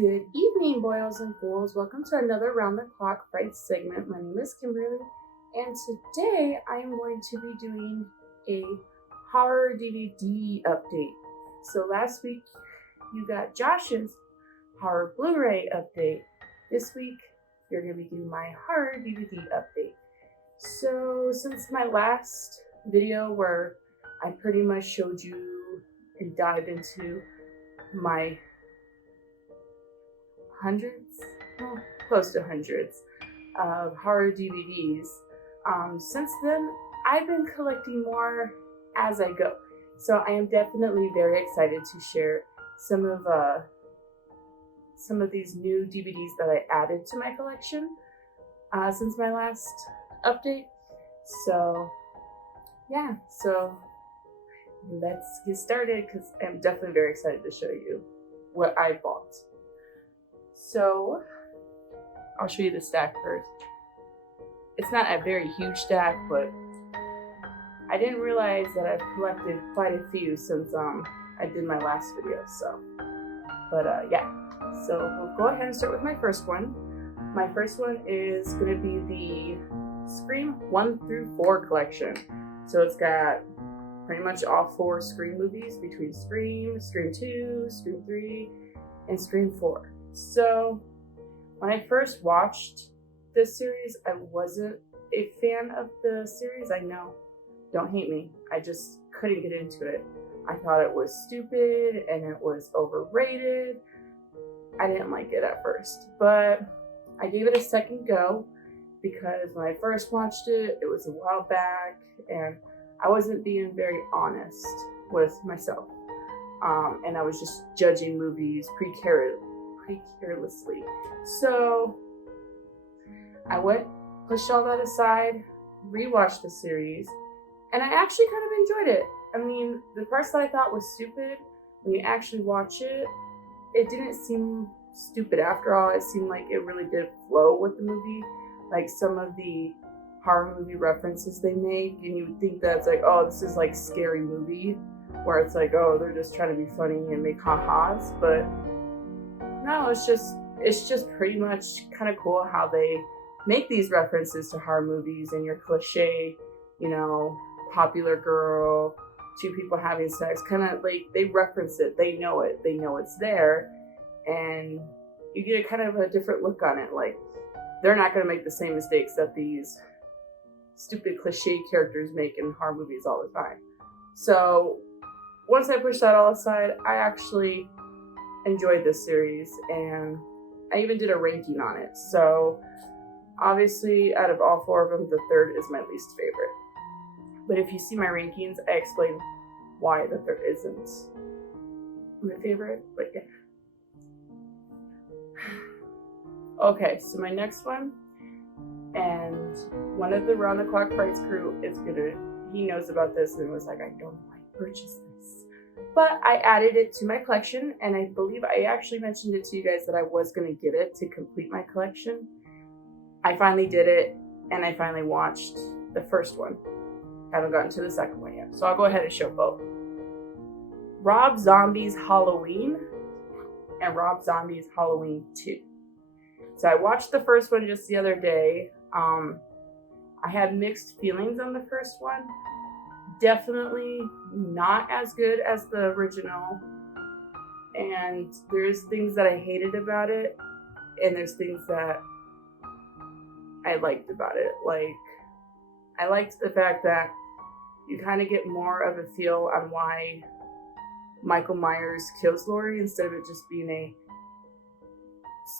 Good evening, boils and fools. Welcome to another Round the Clock Fright segment. My name is Kimberly, and today I am going to be doing a horror DVD update. So last week you got Josh's horror Blu-ray update. This week you're going to be doing my horror DVD update. So since my last video where I pretty much showed you and dived into my close to hundreds of horror DVDs. Since then, I've been collecting more as I go. So I am definitely very excited to share some of these new DVDs that I added to my collection since my last update. So yeah, so let's get started because I'm definitely very excited to show you what I bought. So I'll show you the stack first. It's not a very huge stack, but I didn't realize that I've collected quite a few since I did my last video. Yeah. So we'll go ahead and start with my first one. My first one is going to be the Scream 1 through 4 collection. So it's got pretty much all 4 Scream movies between Scream, Scream 2, Scream 3, and Scream 4. So when I first watched this series, I wasn't a fan of the series. I know, don't hate me. I just couldn't get into it. I thought it was stupid and it was overrated. I didn't like it at first, but I gave it a second go because when I first watched it, it was a while back and I wasn't being very honest with myself. And I was just judging movies carelessly. So I pushed all that aside, rewatched the series, and I actually kind of enjoyed it. I mean, the parts that I thought was stupid, when you actually watch it, it didn't seem stupid after all. It seemed like it really did flow with the movie. Like some of the horror movie references they make, and you would think that's like, oh, this is like scary movie, where it's like, oh, they're just trying to be funny and make ha-has, but no, it's just pretty much kind of cool how they make these references to horror movies and your cliche, popular girl, 2 people having sex, kind of like they reference it, they know it's there, and you get a kind of a different look on it. Like they're not going to make the same mistakes that these stupid cliche characters make in horror movies all the time. So once I pushed that all aside, I actually enjoyed this series, and I even did a ranking on it. So obviously out of all 4 of them, the third is my least favorite. But if you see my rankings, I explain why the third isn't my favorite, but yeah. Okay, so my next one, and one of the Round the Clock Frights crew he knows about this and was like, I don't want to purchase this. But I added it to my collection, and I believe I actually mentioned it to you guys that I was going to get it to complete my collection. I finally did it, and I finally watched the first one. Haven't gotten to the second one yet, so I'll go ahead and show both. Rob Zombie's Halloween and Rob Zombie's Halloween 2. So I watched the first one just the other day. I had mixed feelings on the first one. Definitely not as good as the original, and there's things that I hated about it, and there's things that I liked about it. Like, I liked the fact that you kind of get more of a feel on why Michael Myers kills Laurie, instead of it just being a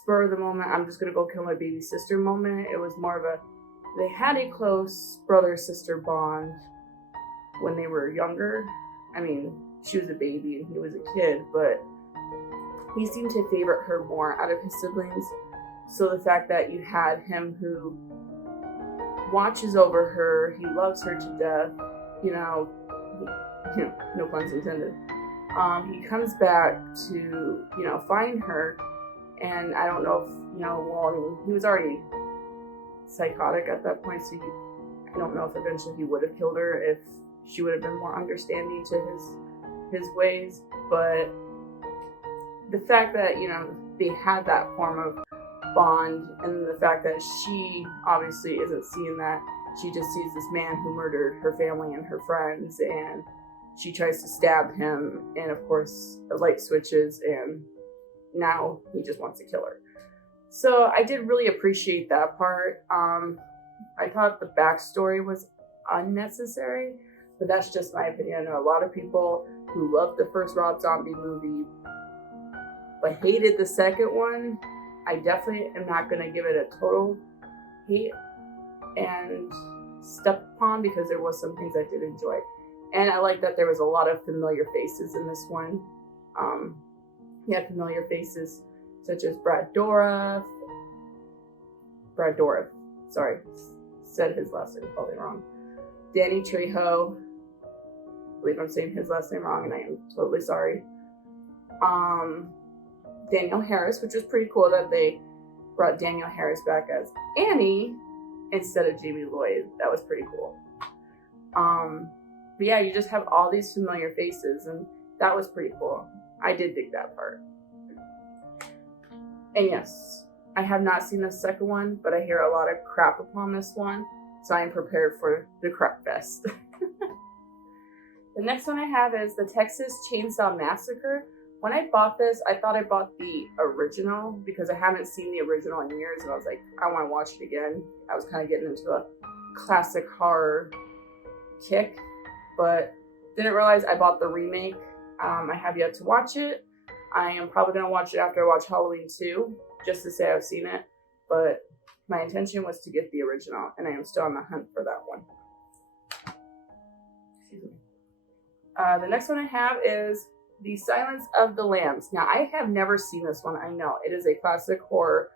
spur of the moment, I'm just gonna go kill my baby sister moment. It was more of they had a close brother-sister bond when they were younger. I mean, she was a baby and he was a kid, but he seemed to favorite her more out of his siblings. So the fact that you had him who watches over her, he loves her to death, no puns intended. He comes back to, find her, and I don't know if, he was already psychotic at that point, so I don't know if eventually he would have killed her if she would have been more understanding to his ways, but the fact that, they had that form of bond, and the fact that she obviously isn't seeing that. She just sees this man who murdered her family and her friends, and she tries to stab him, and of course the light switches, and now he just wants to kill her. So I did really appreciate that part. I thought the backstory was unnecessary, but that's just my opinion. I know a lot of people who loved the first Rob Zombie movie but hated the second one. I definitely am not going to give it a total hate and step upon, because there was some things I did enjoy. And I like that there was a lot of familiar faces in this one. He had familiar faces such as Brad Dourif, sorry, said his last name probably wrong. Danny Trejo, I believe I'm saying his last name wrong, and I am totally sorry. Danielle Harris, which was pretty cool that they brought Danielle Harris back as Annie instead of Jamie Lloyd. That was pretty cool. But yeah, you just have all these familiar faces, and that was pretty cool. I did dig that part. And yes, I have not seen the second one, but I hear a lot of crap upon this one, so I am prepared for the crap fest. The next one I have is the Texas Chainsaw Massacre. When I bought this, I thought I bought the original because I haven't seen the original in years, and I was like, I want to watch it again. I was kind of getting into a classic horror kick, but didn't realize I bought the remake. I have yet to watch it. I am probably going to watch it after I watch Halloween 2, just to say I've seen it, but my intention was to get the original, and I am still on the hunt for that one. Excuse me. The next one I have is The Silence of the Lambs. Now, I have never seen this one. I know it is a classic horror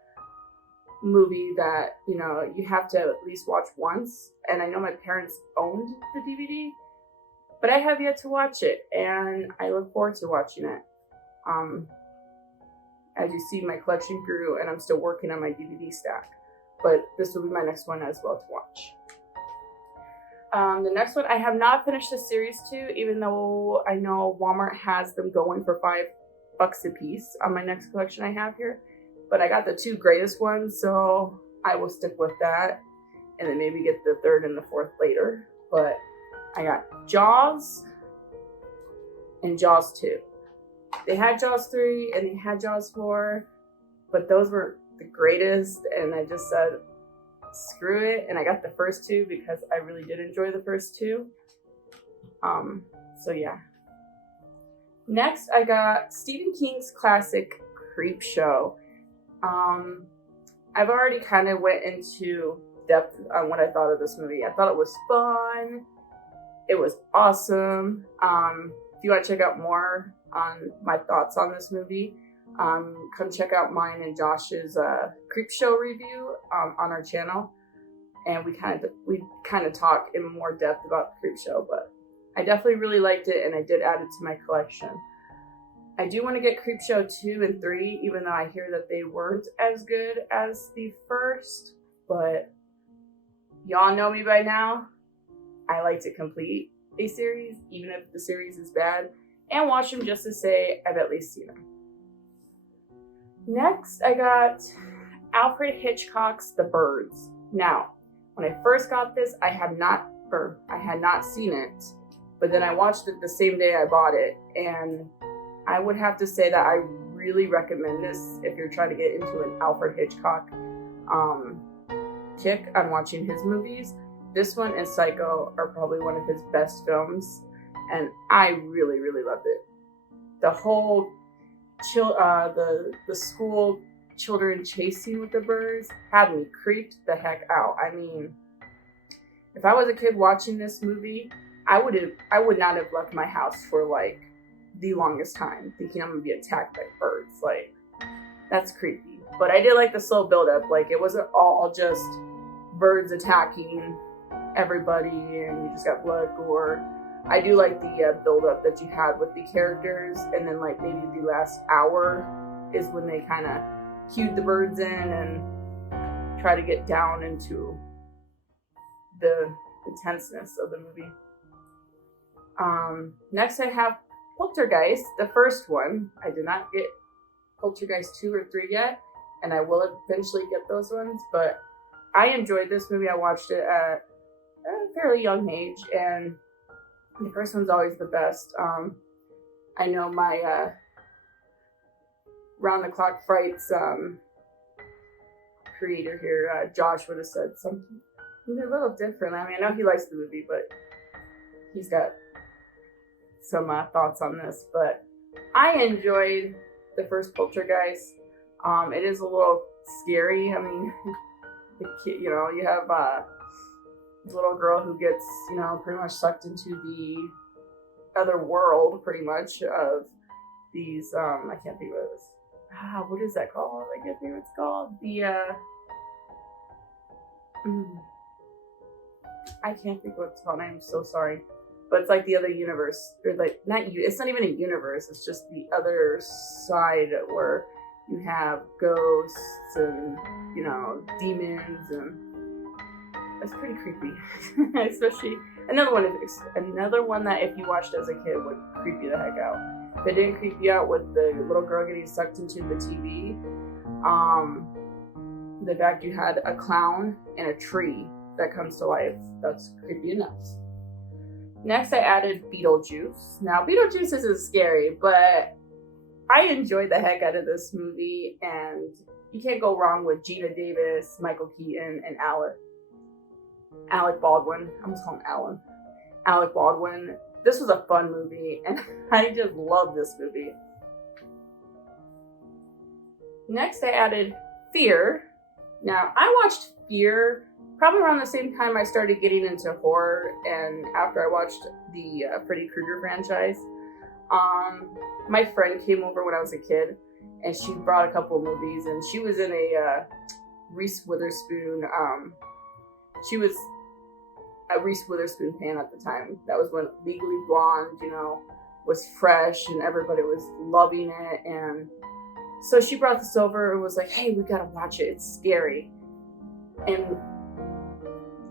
movie that, you have to at least watch once. And I know my parents owned the DVD, but I have yet to watch it, and I look forward to watching it. As you see, my collection grew, and I'm still working on my DVD stack. But this will be my next one as well to watch. The next one, I have not finished the series 2, even though I know Walmart has them going for $5 a piece on my next collection I have here. But I got the 2 greatest ones, so I will stick with that, and then maybe get the 3rd and the 4th later. But I got Jaws and Jaws 2. They had Jaws 3 and they had Jaws 4, but those were the greatest, and I just said, screw it, and I got the first 2 because I really did enjoy the first 2. So yeah. Next, I got Stephen King's classic Creepshow. I've already kind of went into depth on what I thought of this movie. I thought it was fun. It was awesome. If you want to check out more on my thoughts on this movie, come check out mine and Josh's Creepshow review on our channel, and we kind of talk in more depth about Creepshow. But I definitely really liked it, and I did add it to my collection. I do want to get Creepshow 2 and 3, even though I hear that they weren't as good as the first. But y'all know me by now. I like to complete a series, even if the series is bad, and watch them just to say I've at least seen them. Next, I got Alfred Hitchcock's The Birds. Now, when I first got this, I had not seen it, but then I watched it the same day I bought it, and I would have to say that I really recommend this if you're trying to get into an Alfred Hitchcock kick on watching his movies. This one and Psycho are probably one of his best films, and I really, really loved it. The whole the school children chasing with the birds had me creeped the heck out. I mean, if I was a kid watching this movie, I would not have left my house for like the longest time, thinking I'm gonna be attacked by birds. Like, that's creepy. But I did like the slow build-up. Like, it wasn't all just birds attacking everybody and you just got blood, gore. I do like the build-up that you had with the characters, and then like maybe the last hour is when they kind of cued the birds in and try to get down into the intenseness of the movie. Next I have Poltergeist, the first one. I did not get Poltergeist 2 or 3 yet, and I will eventually get those ones, but I enjoyed this movie. I watched it at a fairly young age, and the first one's always the best. I know my Round the Clock Frights creator here, Josh, would have said something a little different. I mean, I know he likes the movie, but he's got some thoughts on this. But I enjoyed the first Poltergeist. It is a little scary. I mean, the kid, you know, you have the little girl who gets, you know, pretty much sucked into the other world, pretty much, of these, I can't think of it. What is that called? I can't think of what it's called. I can't think of what it's called. I'm so sorry. But it's like the other universe. Or like, it's not even a universe. It's just the other side where you have ghosts and, you know, demons, and it's pretty creepy. Especially, another one that if you watched as a kid would creep you the heck out. If it didn't creep you out with the little girl getting sucked into the TV, the fact you had a clown and a tree that comes to life, that's creepy enough. Next, I added Beetlejuice. Now, Beetlejuice isn't scary, but I enjoyed the heck out of this movie, and you can't go wrong with Gina Davis, Michael Keaton, and Alec Baldwin. I almost call him Alan. Alec Baldwin. This was a fun movie, and I just love this movie. Next, I added Fear. Now, I watched Fear probably around the same time I started getting into horror, and after I watched the Freddy Krueger franchise. My friend came over when I was a kid, and she brought a couple of movies, and she was in a Reese Witherspoon. She was a Reese Witherspoon fan at the time. That was when Legally Blonde, you know, was fresh and everybody was loving it. And so she brought this over and was like, hey, we gotta watch it. It's scary. And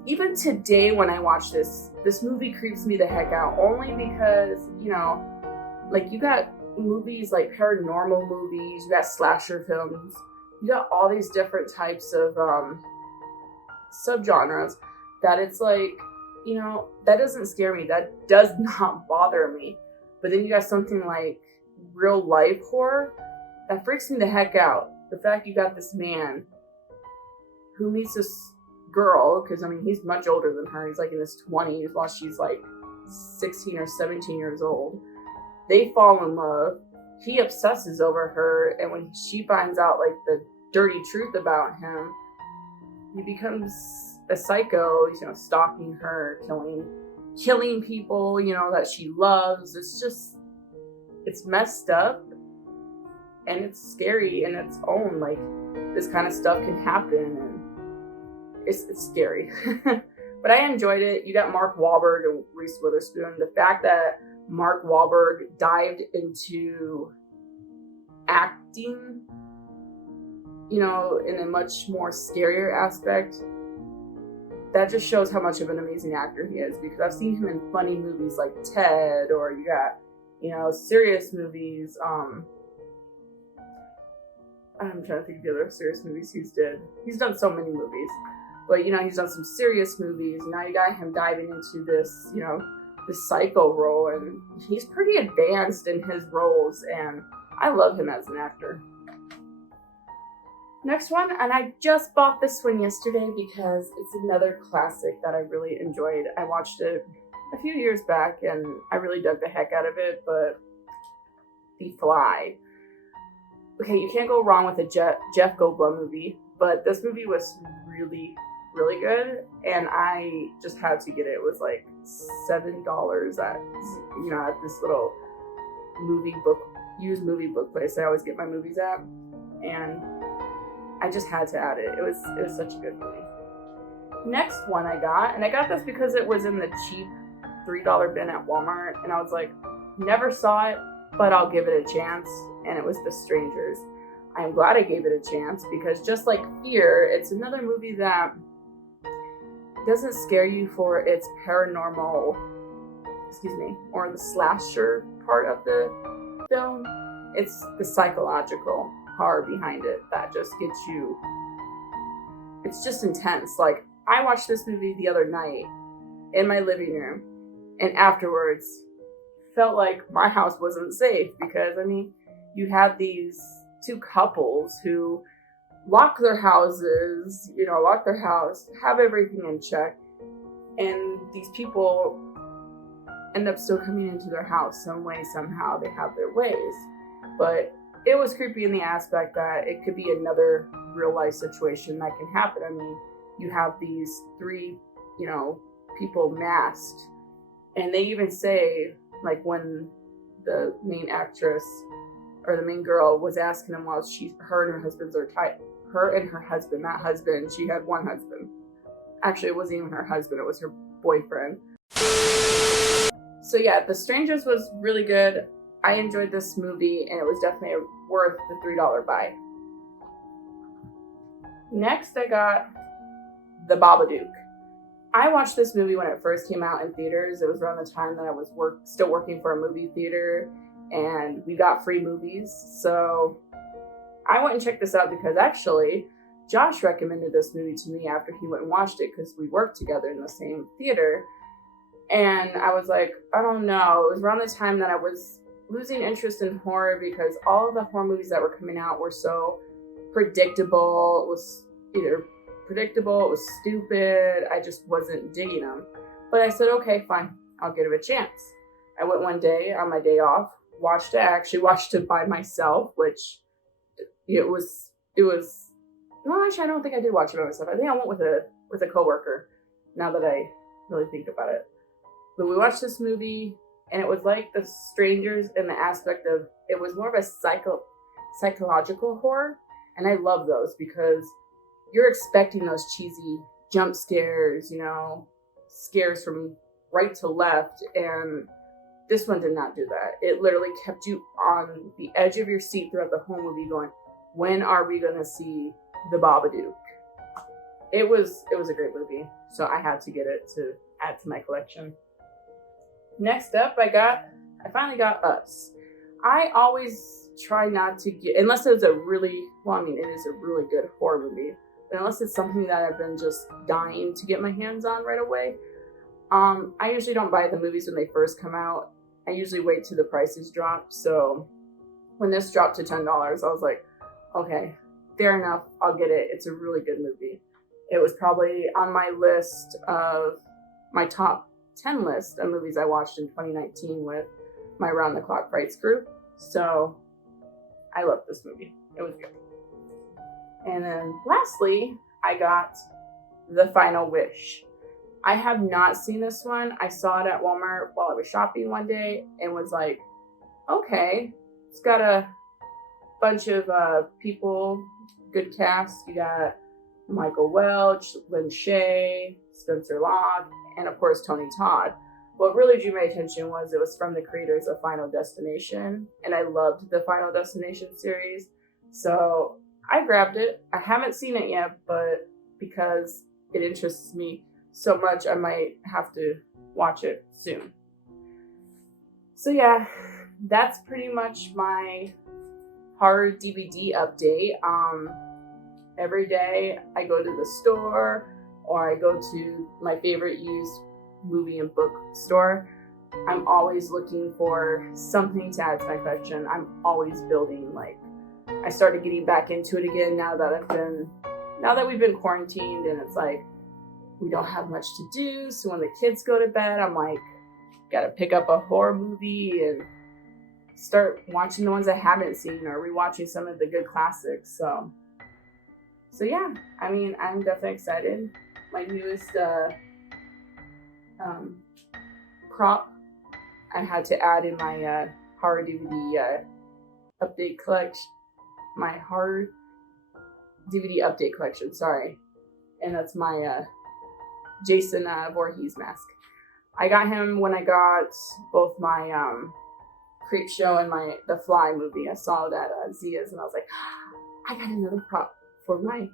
even today when I watch this movie creeps me the heck out, only because, you know, like you got movies like paranormal movies, you got slasher films, you got all these different types of subgenres that it's like, you know, that doesn't scare me. That does not bother me. But then you got something like real life horror that freaks me the heck out. The fact you got this man who meets this girl, because I mean, he's much older than her. He's like in his 20s while she's like 16 or 17 years old. They fall in love. He obsesses over her, and when she finds out like the dirty truth about him, he becomes a psycho, you know, stalking her, killing people, you know, that she loves. It's messed up, and it's scary in its own. Like, this kind of stuff can happen, and it's scary. But I enjoyed it. You got Mark Wahlberg and Reese Witherspoon. The fact that Mark Wahlberg dived into acting, you know, in a much more scarier aspect, that just shows how much of an amazing actor he is, because I've seen him in funny movies like Ted, or you got, you know, serious movies. I'm trying to think of the other serious movies he's done so many movies, but you know, he's done some serious movies. Now you got him diving into this, you know, this psycho role, and he's pretty advanced in his roles, and I love him as an actor. Next one, and I just bought this one yesterday because it's another classic that I really enjoyed. I watched it a few years back, and I really dug the heck out of it, but The Fly. Okay, you can't go wrong with a Jeff Goldblum movie, but this movie was really, really good, and I just had to get it. It was like $7 at, you know, at this little used movie book place I always get my movies at, and I just had to add it. It was such a good movie. Next one I got this because it was in the cheap $3 bin at Walmart, and I was like, never saw it, but I'll give it a chance, and it was The Strangers. I'm glad I gave it a chance, because just like Fear, it's another movie that doesn't scare you for its paranormal, or the slasher part of the film. It's the psychological. horror behind it that just gets you, it's just intense. Like, I watched this movie the other night in my living room, and afterwards felt like my house wasn't safe, because I mean, you had these two couples who lock their houses, lock their house, have everything in check, and these people end up still coming into their house some way, somehow. They have their ways. But it was creepy in the aspect that it could be another real life situation that can happen. I mean, you have these three, people masked, and they even say, like, when the main actress or the main girl was asking him, while her and her husbands are tight, her and her husband, not husband, she had one husband. Actually, it wasn't even her husband, it was her boyfriend. So yeah, The Strangers was really good. I enjoyed this movie, and it was definitely worth the $3 buy. Next, I got The Babadook. I watched this movie when it first came out in theaters. It was around the time that I was still working for a movie theater, and we got free movies. So I went and checked this out because actually Josh recommended this movie to me after he went and watched it, because we worked together in the same theater. And I was like, I don't know. It was around the time that I was losing interest in horror, because all of the horror movies that were coming out were so predictable. It was either predictable, it was stupid, I just wasn't digging them. But I said, okay, fine, I'll give it a chance. I went one day on my day off, watched it. I actually watched it by myself, which it was no, actually I don't think I did watch it by myself. I think I went with a coworker, now that I really think about it. But we watched this movie, and it was like The Strangers in the aspect of, it was more of a psychological horror, and I love those because you're expecting those cheesy jump scares, scares from right to left, and this one did not do that. It literally kept you on the edge of your seat throughout the whole movie going, when are we going to see the Babadook? It was a great movie, so I had to get it to add to my collection. Next up, I finally got Us. I always try not to get, unless it's it is a really good horror movie, but unless it's something that I've been just dying to get my hands on right away, I usually don't buy the movies when they first come out. I usually wait till the prices drop. So when this dropped to $10, I was like, okay, fair enough, I'll get it. It's a really good movie. It was probably on my list of my top 10 list of movies I watched in 2019 with my Round the Clock Frights group. So I loved this movie. It was good. And then lastly, I got The Final Wish. I have not seen this one. I saw it at Walmart while I was shopping one day and was like, okay, it's got a bunch of people, good cast. You got Michael Welch, Lynn Shay, Spencer Locke, and of course Tony Todd. What really drew my attention was it was from the creators of Final Destination, and I loved the Final Destination series, so I grabbed it. I haven't seen it yet, but because it interests me so much, I might have to watch it soon. So yeah, that's pretty much my horror DVD update. Every day I go to the store, or I go to my favorite used movie and book store. I'm always looking for something to add to my collection. I'm always building. Like, I started getting back into it again now that we've been quarantined, and it's like we don't have much to do. So when the kids go to bed, I'm like, gotta pick up a horror movie and start watching the ones I haven't seen, or rewatching some of the good classics. So yeah, I mean, I'm definitely excited. My newest prop I had to add in my horror DVD update collection. My horror DVD update collection, sorry. And that's my Jason Voorhees mask. I got him when I got both my Creepshow and The Fly movie. I saw it at Zia's, and I was like, I got another prop for my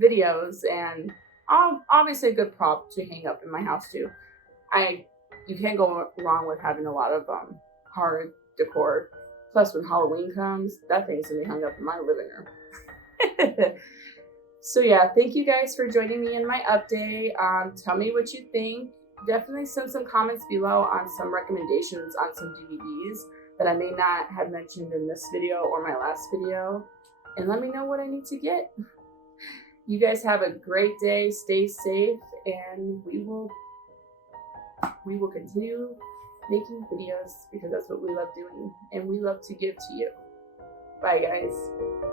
videos, and obviously a good prop to hang up in my house too. You can't go wrong with having a lot of horror decor Plus, when Halloween comes, that thing's gonna be hung up in my living room. So yeah, thank you guys for joining me in my update. Tell me what you think. Definitely send some comments below on some recommendations on some DVDs that I may not have mentioned in this video or my last video. And let me know what I need to get. You guys have a great day. Stay safe, and we will continue making videos because that's what we love doing and we love to give to you. Bye guys.